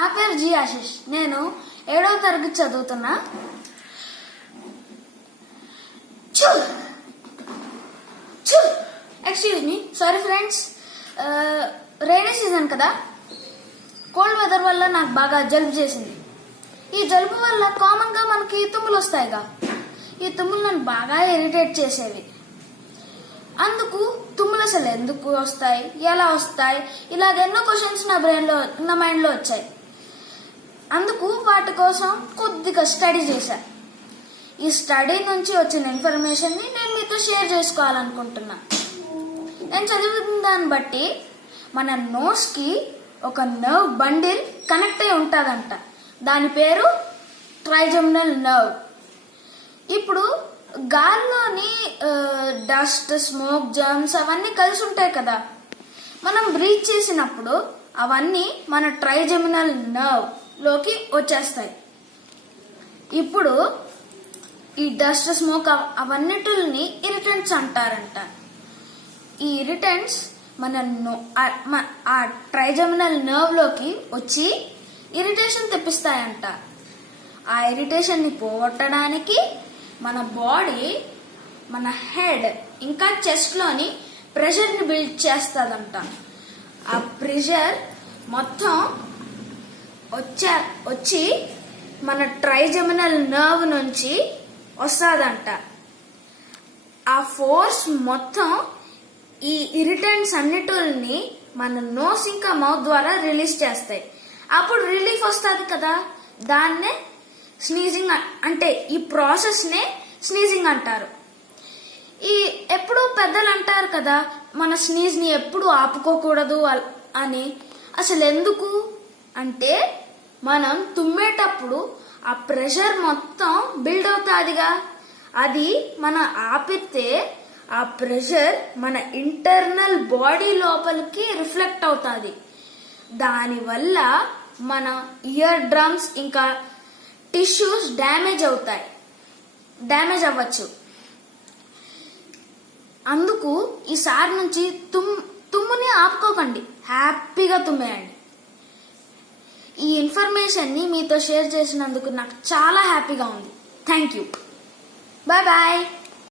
నా పేరు జి ఆశిష్. నేను 7వ తరగతి చదువుతున్నా. Excuse me, sorry friends. Rainy season కదా, కోల్డ్ వెదర్ వల్ల నాకు బాగా జలుబు చేసింది. ఈ జలుబు వల్ల కామన్ గా మనకి తుమ్ములు వస్తాయిగా. ఈ తుమ్ములు నన్ను బాగా ఇరిటేట్ చేసేవి. అందుకు తుమ్ములు అసలు ఎందుకు వస్తాయి, ఎలా వస్తాయి, ఇలాగ ఎన్నో క్వశ్చన్స్ నా మైండ్ లో వచ్చాయి. అందుకు వాటి కోసం కొద్దిగా స్టడీ చేశా. ఈ స్టడీ నుంచి వచ్చిన ఇన్ఫర్మేషన్ ని నేను మీతో షేర్ చేసుకోవాలనుకుంటున్నా. నేను చదివిన దాన్ని బట్టి మన నోస్ కి ఒక నర్వ్ బండిల్ కనెక్ట్ అయి ఉంటుందంట. దాని పేరు ట్రైజెమినల్ నర్వ్. ఇప్పుడు గాల్లోని డస్ట్, స్మోక్, జర్మ్స్ అవన్నీ కలిసి ఉంటాయి కదా. మనం బ్రీత్ చేసినప్పుడు అవన్నీ మన ట్రైజెమినల్ నర్వ్ లోకి వచ్చేస్తాయి. ఇప్పుడు ఈ డస్ట్, స్మోక్ అవన్నిటిని ఇరిటెంట్స్ అంటారంట. ఈ ఇరిటెంట్స్ ఆ ట్రైజెమినల్ నర్వ్ లోకి వచ్చి ఇరిటేషన్ తెప్పిస్తాయంట. ఆ ఇరిటేషన్ ని పోగొట్టడానికి మన బాడీ, మన హెడ్ ఇంకా చెస్ట్ లోని ప్రెషర్ ని బిల్డ్ చేస్తుందంట. ఆ ప్రెషర్ మొత్తం వచ్చి మన ట్రైజెమినల్ నర్వ్ నుంచి వస్తుందంట. ఆ ఫోర్స్ మొత్తం ఈ ఇరిటెంట్స్ అన్నిటిని మన నోస్ ఇంకా మౌత్ ద్వారా రిలీజ్ చేస్తాయి. అప్పుడు రిలీఫ్ వస్తుంది కదా, దాన్నే స్నీజింగ్ అంటే ఈ ప్రాసెస్ నే స్నీజింగ్ అంటారు. ఎప్పుడు పెద్దలు అంటారు కదా, మన స్నీజ్ ని ఎప్పుడు ఆపుకోకూడదు అని. అసలు ఎందుకు అంటే, మనం తుమ్మేటప్పుడు ఆ ప్రెషర్ మొత్తం బిల్డ్ అవుతాదిగా. అది మనం ఆపితే ఆ ప్రెషర్ మన ఇంటర్నల్ బాడీ లోపలికి రిఫ్లెక్ట్ అవుతుంది. దానివల్ల మన ఇయర్ డ్రమ్స్ ఇంకా టిష్యూస్ డ్యామేజ్ అవ్వచ్చు. అందుకు ఈసారి నుంచి తుమ్ముని ఆపుకోకండి, హ్యాపీగా తుమ్మేయండి. ఈ ఇన్ఫర్మేషన్ ని మీతో షేర్ చేసినందుకు నాకు చాలా హ్యాపీగా ఉంది. Thank you. Bye bye.